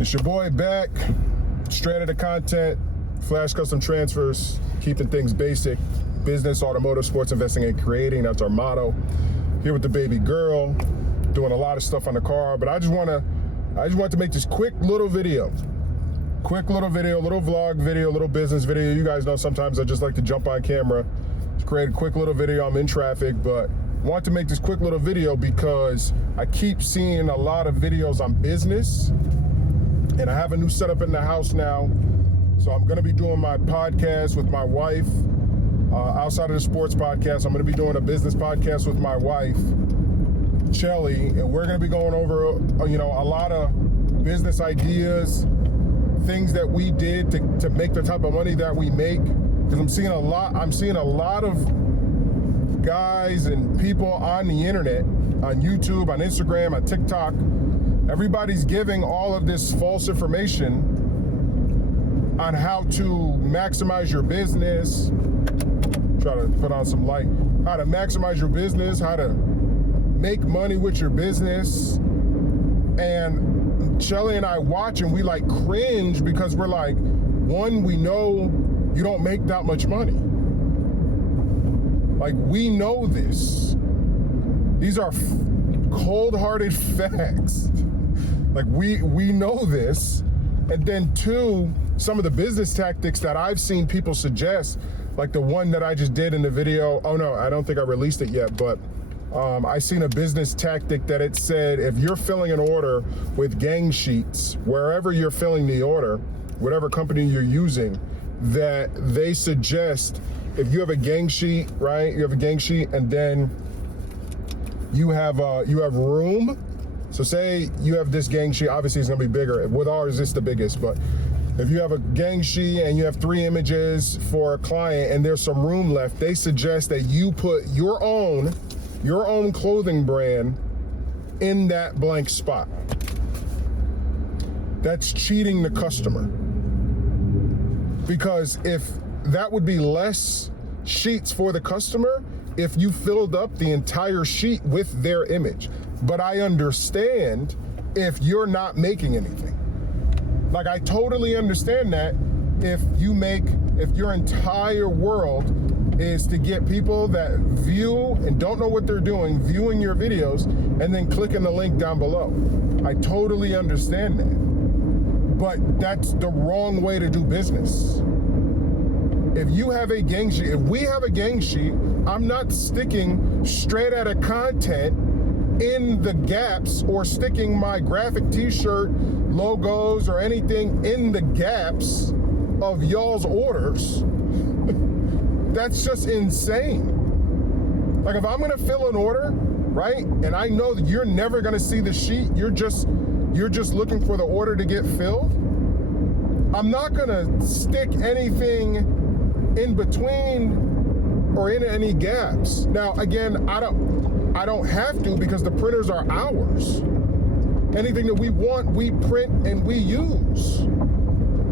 It's your boy back, straight out of content, flash custom transfers, keeping things basic, business, automotive, sports, investing, and creating. That's our motto. Here with the baby girl, doing a lot of stuff on the car, but I just want to make this quick little video, little vlog video, little business video. You guys know sometimes I just like to jump on camera to create a quick little video. I'm in traffic, but I want to make this quick little video because I keep seeing a lot of videos on business, and I have a new setup in the house now. So I'm gonna be doing my podcast with my wife. Outside of the sports podcast, I'm gonna be doing a business podcast with my wife, Shelly, and we're gonna be going over, a lot of business ideas, things that we did to make the type of money that we make. Because I'm seeing a lot of guys and people on the internet, on YouTube, on Instagram, on TikTok. Everybody's giving all of this false information on how to maximize your business. Try to put on some light. How to maximize your business, how to make money with your business. And Shelly and I watch and we like cringe because we're like, one, we know you don't make that much money. Like, we know this. These are cold-hearted facts. Like, we know this. And then two, some of the business tactics that I've seen people suggest, like the one that I just did in the video. Oh no, I don't think I released it yet, but I seen a business tactic that it said, if you're filling an order with gang sheets, wherever you're filling the order, whatever company you're using, that they suggest, if you have a gang sheet, right? You have a gang sheet, and then you have room. So say you have this gang sheet, obviously it's gonna be bigger. With ours, it's the biggest, but if you have a gang sheet and you have 3 images for a client and there's some room left, they suggest that you put your own clothing brand in that blank spot. That's cheating the customer. Because if that would be less sheets for the customer if you filled up the entire sheet with their image. But I understand if you're not making anything. Like, I totally understand that if your entire world is to get people that view and don't know what they're doing, viewing your videos, and then clicking the link down below. I totally understand that. But that's the wrong way to do business. If you have a gang sheet, if we have a gang sheet, I'm not sticking straight out of content in the gaps or sticking my graphic t-shirt logos or anything in the gaps of y'all's orders. That's just insane. Like, if I'm gonna fill an order, right, and I know that you're never gonna see the sheet, you're just looking for the order to get filled, I'm not gonna stick anything in between or in any gaps. Now, again, I don't have to, because the printers are ours. Anything that we want, we print and we use.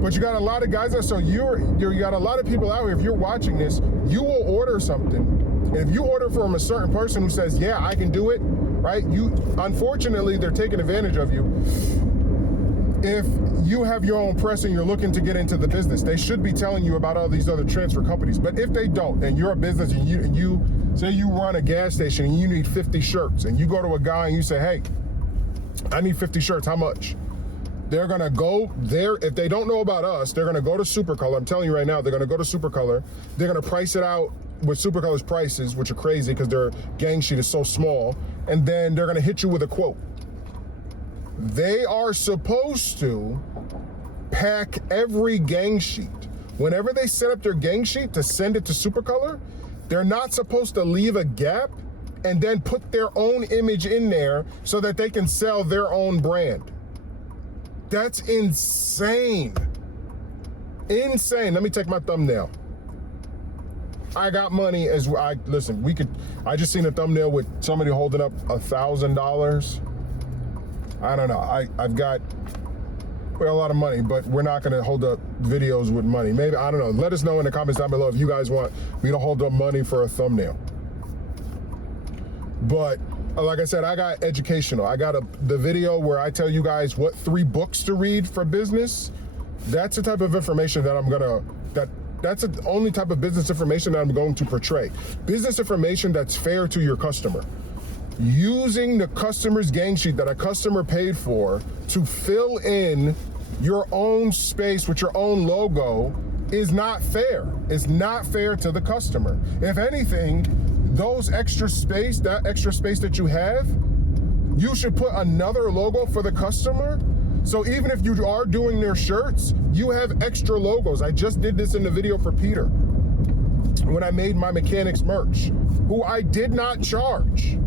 But you got a lot of guys out, so you got a lot of people out here. If you're watching this, you will order something. And if you order from a certain person who says, yeah, I can do it, right? Unfortunately, they're taking advantage of you. If you have your own press and you're looking to get into the business, they should be telling you about all these other transfer companies. But if they don't, and you're a business and you say you run a gas station and you need 50 shirts, and you go to a guy and you say, hey, I need 50 shirts, how much? They're gonna go there. If they don't know about us, they're gonna go to Supercolor. I'm telling you right now, they're gonna go to Supercolor. They're gonna price it out with Supercolor's prices, which are crazy because their gang sheet is so small. And then they're gonna hit you with a quote. They are supposed to pack every gang sheet. Whenever they set up their gang sheet to send it to Supercolor, they're not supposed to leave a gap and then put their own image in there so that they can sell their own brand. That's insane. Insane. Let me take my thumbnail. I got money I just seen a thumbnail with somebody holding up $1,000. I don't know. I've got a lot of money, but we're not gonna hold up videos with money. Maybe, I don't know. Let us know in the comments down below if you guys want me to hold up money for a thumbnail. But like I said, I got educational. I got the video where I tell you guys what 3 books to read for business. That's the type of information that I'm gonna, that's the only type of business information that I'm going to portray. Business information that's fair to your customer. Using the customer's gang sheet that a customer paid for to fill in your own space with your own logo is not fair. It's not fair to the customer. If anything, those extra space, that extra space that you have, you should put another logo for the customer. So even if you are doing their shirts, you have extra logos. I just did this in the video for Peter when I made my mechanics merch, who I did not charge.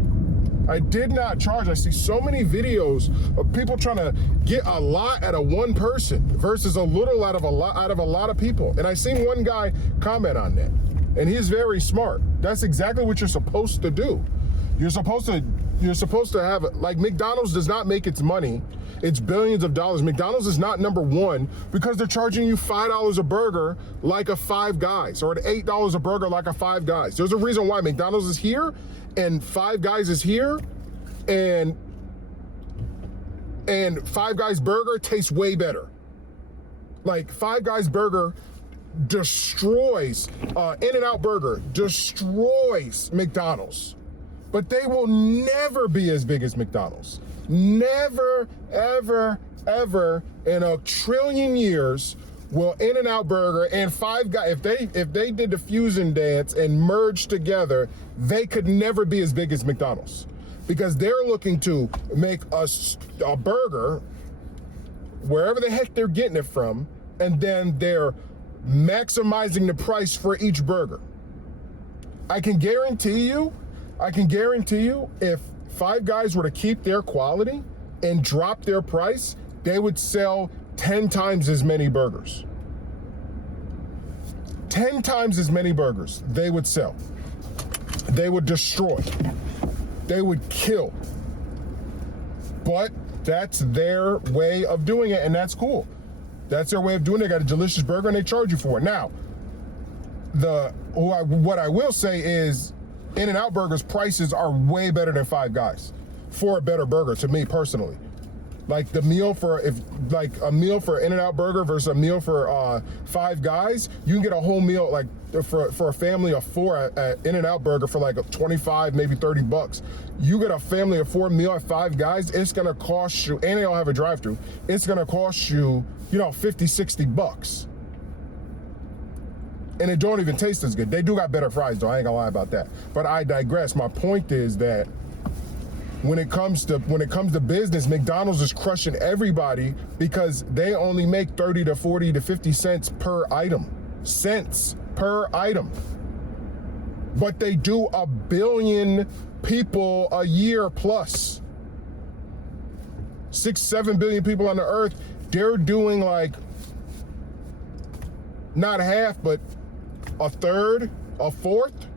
I did not charge. I see so many videos of people trying to get a lot out of one person versus a little out of a lot of people. And I seen one guy comment on that, and he's very smart. That's exactly what you're supposed to do. You're supposed to have, like, McDonald's does not make its money. It's billions of dollars. McDonald's is not number one because they're charging you $5 a burger like a Five Guys, or at $8 a burger like a Five Guys. There's a reason why McDonald's is here and Five Guys is here, and Five Guys burger tastes way better. Like, Five Guys burger destroys, In-N-Out burger destroys McDonald's, but they will never be as big as McDonald's. Never, ever, ever in a trillion years will In-N-Out burger and Five Guys, if they did the fusion dance and merged together, they could never be as big as McDonald's, because they're looking to make a burger wherever the heck they're getting it from, and then they're maximizing the price for each burger. I can guarantee you, if Five Guys were to keep their quality and drop their price, they would sell 10 times as many burgers. 10 times as many burgers they would sell. They would destroy. They would kill. But that's their way of doing it, and that's cool. That's their way of doing it. They got a delicious burger and they charge you for it. Now, what I will say is, In-N-Out burgers prices are way better than Five Guys for a better burger, to me personally. Like, the meal for, a meal for In-N-Out burger versus a meal for Five Guys, you can get a whole meal, like, for a family of 4 at In-N-Out burger for like 25, maybe 30 bucks. You get a family of 4 meal at Five Guys, it's gonna cost you, and they don't have a drive-thru, it's gonna cost you, 50, 60 bucks. And it don't even taste as good. They do got better fries though, I ain't gonna lie about that. But I digress. My point is that when it comes to business, McDonald's is crushing everybody because they only make 30 to 40 to 50 cents per item. Cents per item. But they do 1 billion people a year plus. 6-7 billion people on the earth. They're doing, like, not half, but a third, a fourth.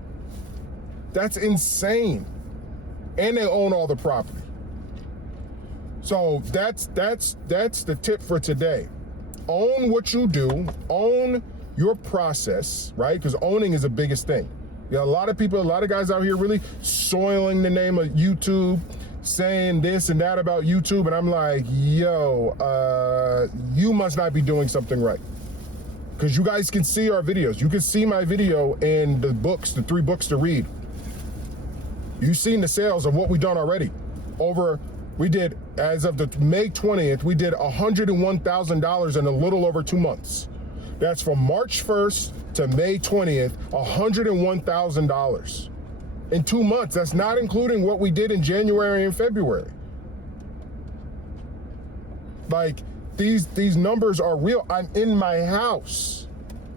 That's insane. And they own all the property. So that's the tip for today. Own what you do, own your process, right? Because owning is the biggest thing. You got a lot of people, a lot of guys out here really soiling the name of YouTube, saying this and that about YouTube, and I'm like, yo, you must not be doing something right. Because you guys can see our videos. You can see my video in the books, the 3 books to read. You've seen the sales of what we've done already. We did, as of the May 20th, we did $101,000 in a little over 2 months. That's from March 1st to May 20th, $101,000 in 2 months. That's not including what we did in January and February. Like, these numbers are real. I'm in my house.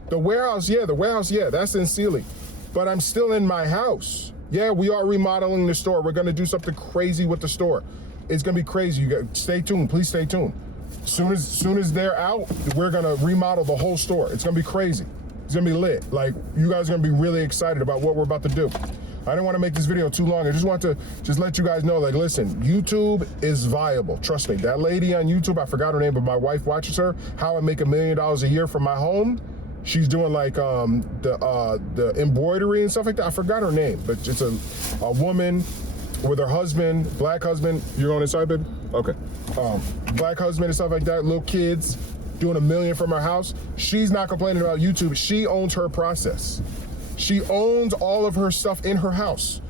The warehouse, that's in Sealy. But I'm still in my house. Yeah, we are remodeling the store. We're gonna do something crazy with the store. It's gonna be crazy. You got stay tuned. Please stay tuned. Soon as they're out, we're gonna remodel the whole store. It's gonna be crazy. It's gonna be lit. Like, you guys are gonna be really excited about what we're about to do. I didn't want to make this video too long. I just want to let you guys know, like, listen, YouTube is viable. Trust me. That lady on YouTube, I forgot her name, but my wife watches her. How I Make $1 Million a Year from my home. She's doing, like, the embroidery and stuff like that. I forgot her name, but it's a woman with her husband, black husband. You're going inside, baby? Okay. Black husband and stuff like that, little kids, doing $1 million from her house. She's not complaining about YouTube. She owns her process. She owns all of her stuff in her house.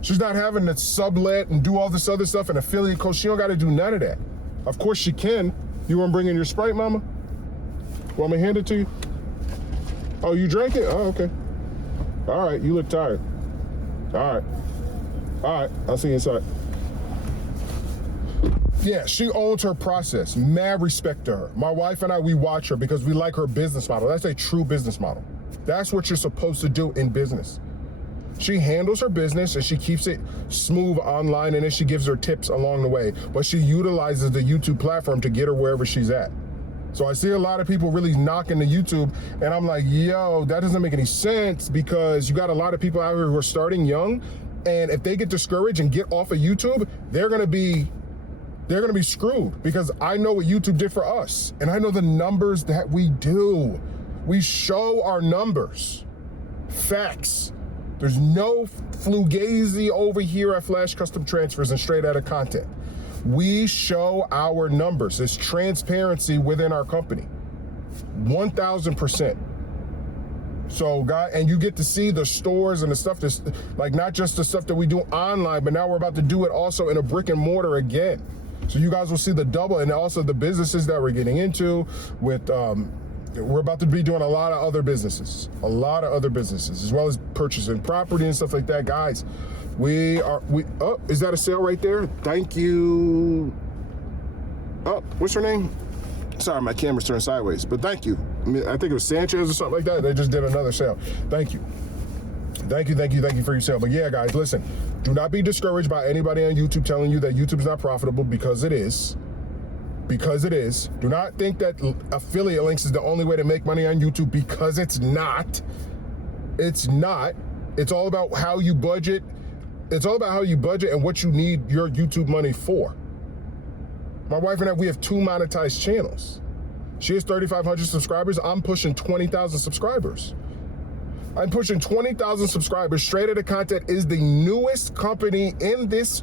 She's not having to sublet and do all this other stuff and affiliate code. She don't got to do none of that. Of course she can. You want to bring in your Sprite, mama? Want me to hand it to you? Oh, you drank it? Oh, okay. All right, you look tired. All right, I'll see you inside. Yeah, she owns her process. Mad respect to her. My wife and I, we watch her because we like her business model. That's a true business model. That's what you're supposed to do in business. She handles her business and she keeps it smooth online, and then she gives her tips along the way. But she utilizes the YouTube platform to get her wherever she's at. So I see a lot of people really knocking the YouTube, and I'm like, yo, that doesn't make any sense, because you got a lot of people out here who are starting young, and if they get discouraged and get off of YouTube, they're gonna be screwed, because I know what YouTube did for us, and I know the numbers that we do. We show our numbers, facts. There's no flugazi over here at Flash Custom Transfers and Straight Outta Content. We show our numbers. It's transparency within our company, 1000%. So, and you get to see the stores and the stuff that's like, not just the stuff that we do online, but now we're about to do it also in a brick and mortar again. So you guys will see the double, and also the businesses that we're getting into with, we're about to be doing a lot of other businesses, as well as purchasing property and stuff like that, guys. Oh, is that a sale right there? Thank you. Oh, what's her name? Sorry, my camera's turned sideways, but thank you. I think it was Sanchez or something like that. They just did another sale. Thank you. Thank you for your sale. But yeah, guys, listen, do not be discouraged by anybody on YouTube telling you that YouTube's not profitable, because it is. Because it is. Do not think that affiliate links is the only way to make money on YouTube, because it's not. It's not. It's all about how you budget. It's all about how you budget and what you need your YouTube money for. My wife and I, we have 2 monetized channels. She has 3,500 subscribers. I'm pushing 20,000 subscribers. I'm pushing 20,000 subscribers. Straight Outta Content is the newest company in this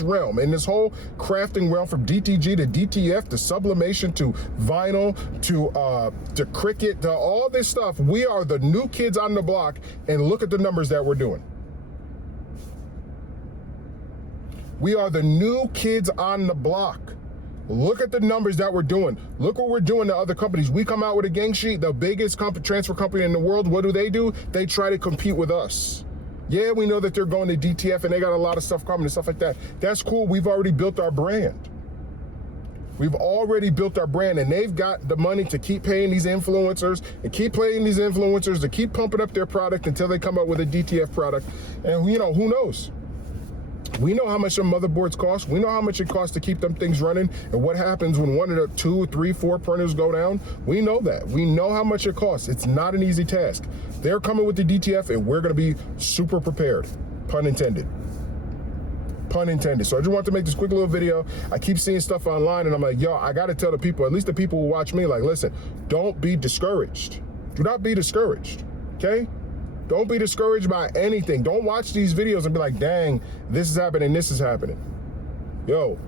realm, in this whole crafting realm, from DTG to DTF to sublimation to vinyl to cricut to all this stuff. We are the new kids on the block, and look at the numbers that we're doing. We are the new kids on the block. Look at the numbers that we're doing. Look what we're doing to other companies. We come out with a gang sheet, the biggest transfer company in the world. What do? They try to compete with us. Yeah, we know that they're going to DTF and they got a lot of stuff coming and stuff like that. That's cool. We've already built our brand. And they've got the money to keep paying these influencers to keep pumping up their product until they come up with a DTF product. And who knows? We know how much some motherboards cost. We know how much it costs to keep them things running, and what happens when 1 of the 2, 3, 4 printers go down. We know that. We know how much it costs. It's not an easy task. They're coming with the DTF, and we're going to be super prepared. Pun intended. Pun intended. So I just want to make this quick little video. I keep seeing stuff online, and I'm like, yo, I got to tell the people, at least the people who watch me, like, listen, don't be discouraged. Do not be discouraged, okay? Don't be discouraged by anything. Don't watch these videos and be like, dang, this is happening. Yo,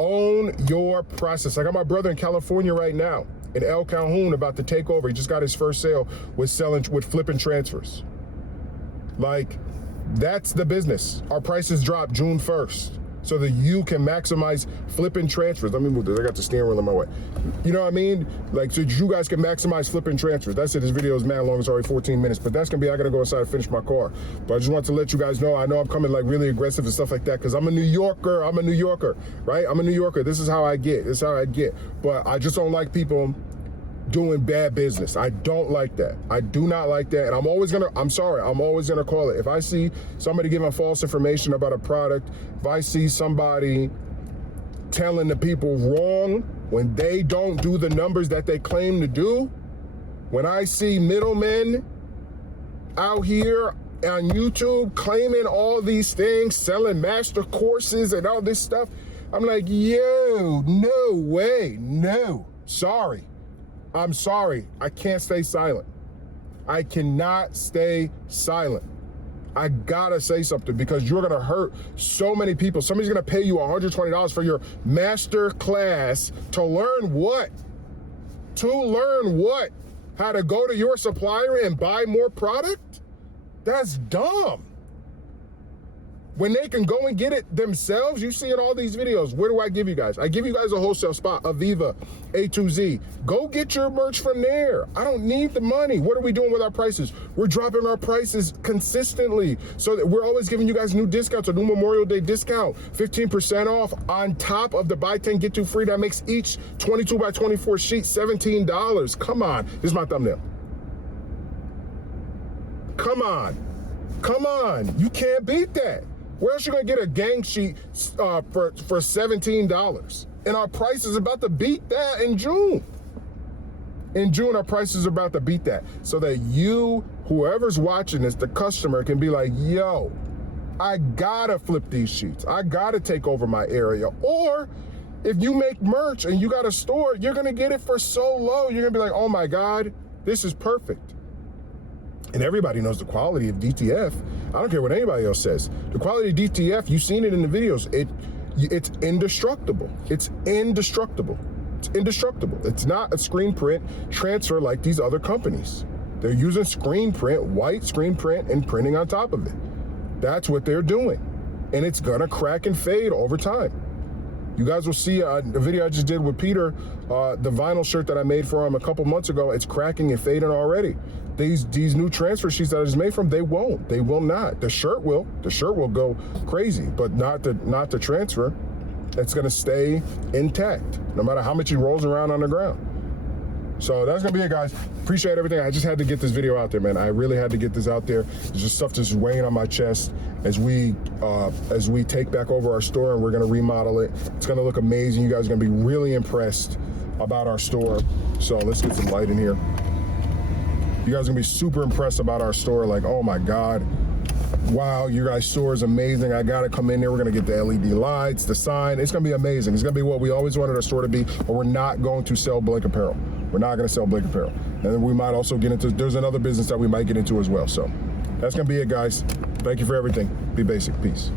own your process. I got my brother in California right now, in El Calhoun, about to take over. He just got his first sale with flipping transfers. Like, that's the business. Our prices drop June 1st. So that you can maximize flipping transfers. Let me move this. I got the steering wheel in my way. You know what I mean? Like, so you guys can maximize flipping transfers. That's it. This video is mad long. It's already 14 minutes. But that's going to be, I got to go inside and finish my car. But I just want to let you guys know, I know I'm coming like really aggressive and stuff like that, because I'm a New Yorker, right? I'm a New Yorker. This is how I get. But I just don't like people doing bad business. I don't like that. I do not like that. And I'm always gonna call it. If I see somebody giving false information about a product, if I see somebody telling the people wrong when they don't do the numbers that they claim to do, when I see middlemen out here on YouTube claiming all these things, selling master courses and all this stuff, I'm like, yo, no way, no, sorry. I'm sorry, I can't stay silent. I cannot stay silent. I gotta say something because you're gonna hurt so many people. Somebody's gonna pay you $120 for your master class to learn what? To learn what? How to go to your supplier and buy more product? That's dumb. When they can go and get it themselves, you see in all these videos, where do I give you guys? I give you guys a wholesale spot, Aviva, A to Z. Go get your merch from there. I don't need the money. What are we doing with our prices? We're dropping our prices consistently so that we're always giving you guys new discounts, a new Memorial Day discount, 15% off on top of the buy 10, get 2 free. That makes each 22 by 24 sheet $17. Come on, this is my thumbnail. Come on, come on, you can't beat that. Where else you gonna get a gang sheet for $17? And our price is about to beat that in June. In June, our prices are about to beat that. So that you, whoever's watching this, the customer can be like, yo, I gotta flip these sheets. I gotta take over my area. Or if you make merch and you got a store, you're gonna get it for so low. You're gonna be like, oh my God, this is perfect. And everybody knows the quality of DTF. I don't care what anybody else says. The quality of DTF, you've seen it in the videos. It's indestructible. It's indestructible. It's indestructible. It's not a screen print transfer like these other companies. They're using screen print, white screen print, and printing on top of it. That's what they're doing. And it's gonna crack and fade over time. You guys will see the video I just did with Peter, the vinyl shirt that I made for him a couple months ago. It's cracking and fading already. These new transfer sheets that I just made from, they won't. They will not. The shirt will. The shirt will go crazy, but not the transfer. It's gonna stay intact, no matter how much he rolls around on the ground. So that's gonna be it, guys. Appreciate everything. I just had to get this video out there, man. I really had to get this out there. There's just stuff just weighing on my chest as we take back over our store and we're gonna remodel it. It's gonna look amazing. You guys are gonna be really impressed about our store. So let's get some light in here. You guys are gonna be super impressed about our store. Like, oh my God, wow, your guys' store is amazing. I gotta come in there. We're gonna get the LED lights, the sign. It's gonna be amazing. It's gonna be what we always wanted our store to be, but we're not going to sell Blake apparel. We're not gonna sell Blake apparel. And then we might also get into, there's another business that we might get into as well. So that's gonna be it, guys. Thank you for everything. Be basic. Peace.